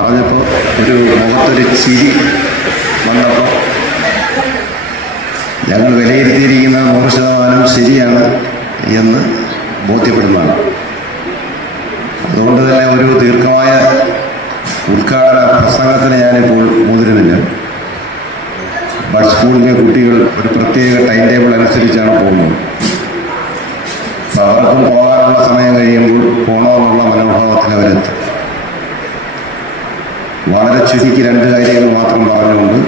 പറഞ്ഞപ്പോൾ ഒരു മുഖത്തൊരു ചിരി വന്നപ്പോൾ ഞങ്ങൾ വിലയിരുത്തിയിരിക്കുന്ന 100% ശരിയാണ് എന്ന് ബോധ്യപ്പെടുന്നതാണ്. അതുകൊണ്ട് തന്നെ ഒരു ദീർഘമായ ഉദ്ഘാടന പ്രസംഗത്തിന് ഞാനിപ്പോൾ മുതിരുന്നില്ല. ബഡ് സ്കൂളിലെ കുട്ടികൾ ഒരു പ്രത്യേക ടൈം ടേബിൾ അനുസരിച്ചാണ് പോകുന്നത്. അപ്പോൾ അവർക്കും പോകാനുള്ള സമയം കഴിയുമ്പോൾ പോകണമെന്നുള്ള മനോഭാവത്തിൽ അവരെത്തും. വളരെ ചുരുക്കി 2 കാര്യങ്ങൾ മാത്രം പറഞ്ഞുകൊണ്ട്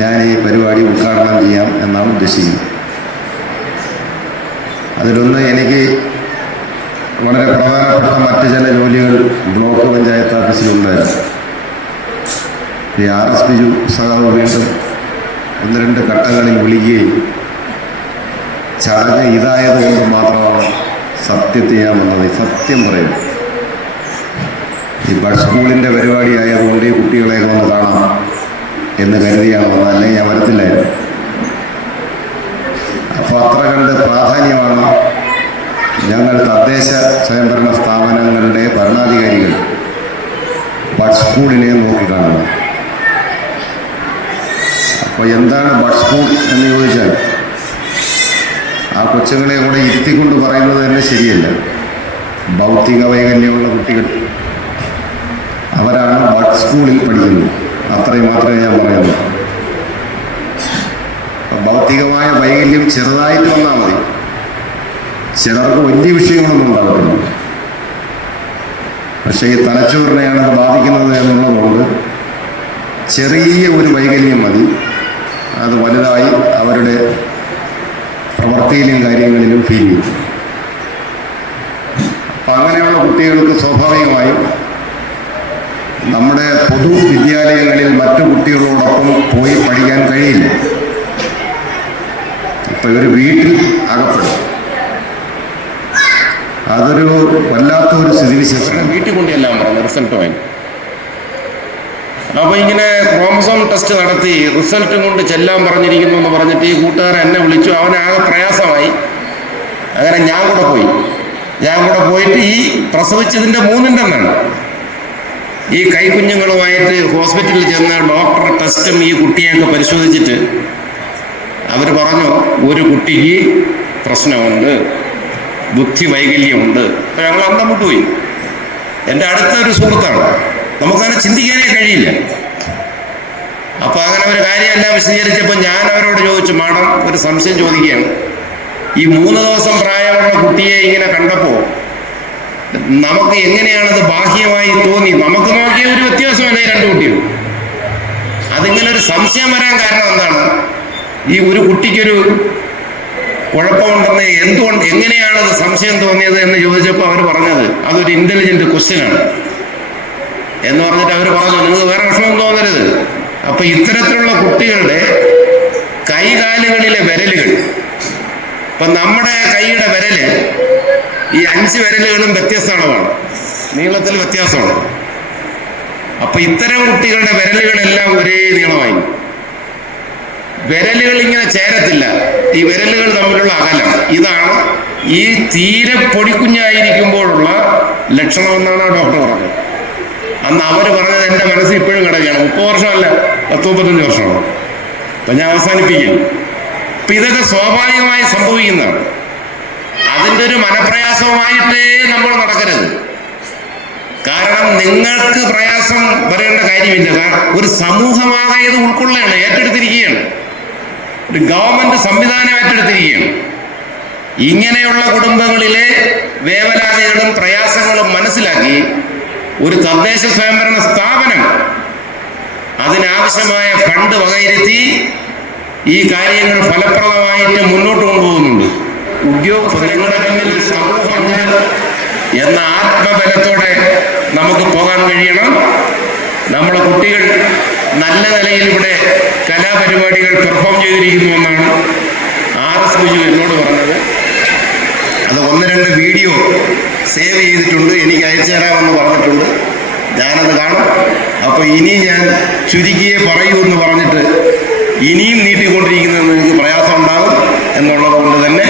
ഞാൻ ഈ പരിപാടി ഉദ്ഘാടനം ചെയ്യാം എന്നാണ് ഉദ്ദേശിക്കുന്നത്. അതിലൊന്ന്, എനിക്ക് വളരെ പ്രധാനപ്പെട്ട മറ്റ് ചില ജോലികൾ ബ്ലോക്ക് പഞ്ചായത്ത് ഓഫീസിലുണ്ടായിരുന്നു. ഈ RS ബിജു സഖാവ് വീണ്ടും 1-2 ഘട്ടങ്ങളിൽ വിളിക്കുകയും ചടങ്ങ് ഇതായതുകൊണ്ട് മാത്രമാണ് സത്യത്തെ ഞാൻ വന്നത്. സത്യം പറയും, ഈ ബഡ് സ്കൂളിൻ്റെ പരിപാടി ആയതുകൊണ്ട് ഈ കുട്ടികളെ ഒന്ന് കാണാം എന്ന് കരുതിയാണ് വന്നത്, അല്ലെങ്കിൽ ഞാൻ വരത്തില്ലായിരുന്നു. അപ്പോൾ അത്ര കണ്ട് പ്രാധാന്യമാണ് ഞങ്ങൾ തദ്ദേശ സ്വയംഭരണ സ്ഥാപനങ്ങളുടെ ഭരണാധികാരികൾ ബഡ് സ്കൂളിനെ നോക്കിക്കാണുന്നത്. അപ്പോൾ എന്താണ് ബഡ് സ്കൂൾ എന്ന് ചോദിച്ചാൽ ആ കൊച്ചുങ്ങളെ കൂടെ ഇരുത്തിക്കൊണ്ട് പറയുന്നത് തന്നെ ശരിയല്ല. ഭൗതിക വൈകല്യമുള്ള കുട്ടികൾ അവരാണ് ബഡ് സ്കൂളിൽ പഠിക്കുന്നത്, അത്രയും മാത്രമേ ഞാൻ പറയുള്ളൂ. ഭൗതികമായ വൈകല്യം ചെറുതായിട്ട് വന്നാൽ മതി, ചിലർക്ക് വലിയ വിഷയങ്ങളൊന്നും ഉണ്ടാകത്തില്ല. പക്ഷേ ഈ തലച്ചോറിനെയാണ് ബാധിക്കുന്നത് എന്നുള്ളതുകൊണ്ട് ചെറിയ ഒരു വൈകല്യം മതി, അത് വലുതായി അവരുടെ പ്രവൃത്തിയിലും കാര്യങ്ങളിലും ഫീൽ ചെയ്യും. അപ്പം അങ്ങനെയുള്ള കുട്ടികൾക്ക് സ്വാഭാവികമായും നമ്മുടെ പൊതുവിദ്യാലയങ്ങളിൽ മറ്റു കുട്ടികളോടൊപ്പം പോയി പഠിക്കാൻ കഴിയില്ല. ഇപ്പം ഇവർ വീട്ടിൽ അകപ്പെടും. അതൊരു വല്ലാത്ത ഒരു സ്ഥിതിവിശേഷം. വീട്ടിൽ കൊണ്ടെല്ലാം പറഞ്ഞു റിസൾട്ടുമായി. അപ്പോൾ ഇങ്ങനെ ക്രോമസോം ടെസ്റ്റ് നടത്തി റിസൾട്ടും കൊണ്ട് ചെല്ലാൻ പറഞ്ഞിരിക്കുന്നു എന്ന് പറഞ്ഞിട്ട് ഈ കൂട്ടുകാരൻ എന്നെ വിളിച്ചു. അവനാകെ പ്രയാസമായി. അങ്ങനെ ഞാൻ കൂടെ പോയിട്ട് ഈ പ്രസവിച്ചതിൻ്റെ 3ൻ്റെ അന്നാണ് ഈ കൈക്കുഞ്ഞുങ്ങളുമായിട്ട് ഹോസ്പിറ്റലിൽ ചെന്ന് ഡോക്ടർ ടെസ്റ്റും ഈ കുട്ടിയൊക്കെ പരിശോധിച്ചിട്ട് അവർ പറഞ്ഞു, ഒരു കുട്ടിക്ക് പ്രശ്നമുണ്ട്, ബുദ്ധി വൈകല്യമുണ്ട്. അപ്പോൾ ഞങ്ങൾ അന്തം വിട്ടുപോയി. എൻ്റെ അടുത്തൊരു സുഹൃത്താണ്, നമുക്കങ്ങനെ ചിന്തിക്കാനേ കഴിയില്ല. അപ്പോൾ അങ്ങനെ ഒരു കാര്യമെല്ലാം വിശദീകരിച്ചപ്പോൾ ഞാൻ അവരോട് ചോദിച്ചു, മാഡം ഒരു സംശയം ചോദിക്കുകയാണ്. ഈ 3 ദിവസം പ്രായമുള്ള കുട്ടിയെ ഇങ്ങനെ കണ്ടപ്പോൾ നമുക്ക് എങ്ങനെയാണത് ബാഹ്യമായി തോന്നി? നമുക്ക് നോക്കിയ ഒരു വ്യത്യാസമല്ലേ 2 കുട്ടികൾ. അതിങ്ങനെ ഒരു സംശയം വരാൻ കാരണം എന്താണ്? ഈ ഒരു കുട്ടിക്കൊരു കുഴപ്പമുണ്ടെന്ന് എങ്ങനെയാണത് സംശയം തോന്നിയത് എന്ന് ചോദിച്ചപ്പോൾ അവർ പറഞ്ഞത് അതൊരു ഇൻ്റലിജൻറ്റ് ക്വസ്റ്റ്യനാണ് എന്ന് പറഞ്ഞിട്ട് അവർ പറഞ്ഞു, നിങ്ങൾക്ക് വേറെ വിഷമം തോന്നരുത്. അപ്പം ഇത്തരത്തിലുള്ള കുട്ടികളുടെ കൈകാലുകളിലെ വിരലുകൾ, ഇപ്പം നമ്മുടെ കൈയുടെ വിരല് ഈ 5 വിരലുകളും വ്യത്യസ്ത അളവാണ്, നീളത്തിൽ വ്യത്യാസമാണ്. അപ്പം ഇത്തരം കുട്ടികളുടെ വിരലുകളെല്ലാം ഒരേ നീളമായി. വിരലുകൾ ഇങ്ങനെ ചേരത്തില്ല, ഈ വിരലുകൾ തമ്മിലുള്ള അകലം. ഇതാണ് ഈ തീരെ പൊടിക്കുഞ്ഞായിരിക്കുമ്പോഴുള്ള ലക്ഷണമെന്നാണ് ആ ഡോക്ടർ പറഞ്ഞത്. അന്ന് അവർ പറഞ്ഞത് എൻ്റെ മനസ്സിൽ ഇപ്പോഴും കിടക്കുകയാണ്. 30 വർഷമല്ല, 10-35 വർഷമാണ്. അപ്പം ഞാൻ അവസാനിപ്പിക്കും. അപ്പം ഇതൊക്കെ സ്വാഭാവികമായി സംഭവിക്കുന്നതാണ്. അതിൻ്റെ ഒരു മനപ്രയാസവുമായിട്ട് നമ്മൾ നടക്കരുത്. കാരണം നിങ്ങൾക്ക് പ്രയാസം വരേണ്ട കാര്യമില്ല. ഒരു സമൂഹമാകെ ഇത് ഉൾക്കൊള്ളുകയാണ്, ഏറ്റെടുത്തിരിക്കുകയാണ്. ഒരു ഗവൺമെൻറ് സംവിധാനം ഏറ്റെടുത്തിരിക്കുകയാണ്. ഇങ്ങനെയുള്ള കുടുംബങ്ങളിലെ വേവലാതികളും പ്രയാസങ്ങളും മനസ്സിലാക്കി ഒരു തദ്ദേശ സ്വയംഭരണ സ്ഥാപനം അതിനാവശ്യമായ ഫണ്ട് വകയിരുത്തി ഈ കാര്യങ്ങൾ ഫലപ്രദമായിട്ട് മുന്നോട്ട് കൊണ്ടുപോകുന്നുണ്ട്. ഉദ്യോഗസ്ഥരുടെ പിന്നിൽ ഒരു സമൂഹം എന്ന ആത്മബലത്തോടെ നമുക്ക് പോകാൻ കഴിയണം. നമ്മുടെ കുട്ടികൾ നല്ല നിലയിൽ ഇവിടെ കലാപരിപാടികൾ പെർഫോം ചെയ്തിരിക്കുന്നുവെന്നാണ് RS ബിജു എന്നോട് പറഞ്ഞത്. അത് 1-2 വീഡിയോ സേവ് ചെയ്തിട്ടുണ്ട്, എനിക്ക് അയച്ചു തരാമെന്ന് പറഞ്ഞിട്ടുണ്ട്. ഞാനത് കാണും. അപ്പോൾ ഇനി ഞാൻ ചുരുക്കിയേ പറയൂ എന്ന് പറഞ്ഞിട്ട് ഇനിയും നീട്ടിക്കൊണ്ടിരിക്കുന്നത് നിങ്ങൾക്ക് പ്രയാസം ഉണ്ടാകും എന്നുള്ളത് കൊണ്ട് തന്നെ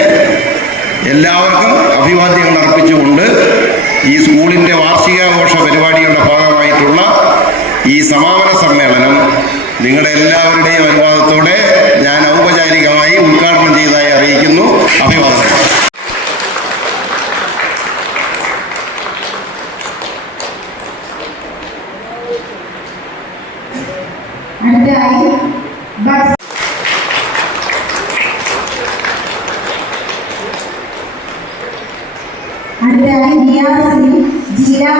എല്ലാവർക്കും അഭിവാദ്യങ്ങൾ അർപ്പിച്ചുകൊണ്ട് ഈ സ്കൂളിൻ്റെ വാർഷികാഘോഷ പരിപാടികളുടെ ഭാഗമായിട്ടുള്ള ഈ സമാപന സമ്മേളനം നിങ്ങളുടെ എല്ലാവരുടെയും അനുവാദത്തോടെ ഞാൻ ഔപചാരികമായി ഉദ്ഘാടനം ചെയ്തതായി അറിയിക്കുന്നു. അഭിവാദനം. അടുത്തതായി DRC ജില്ലാ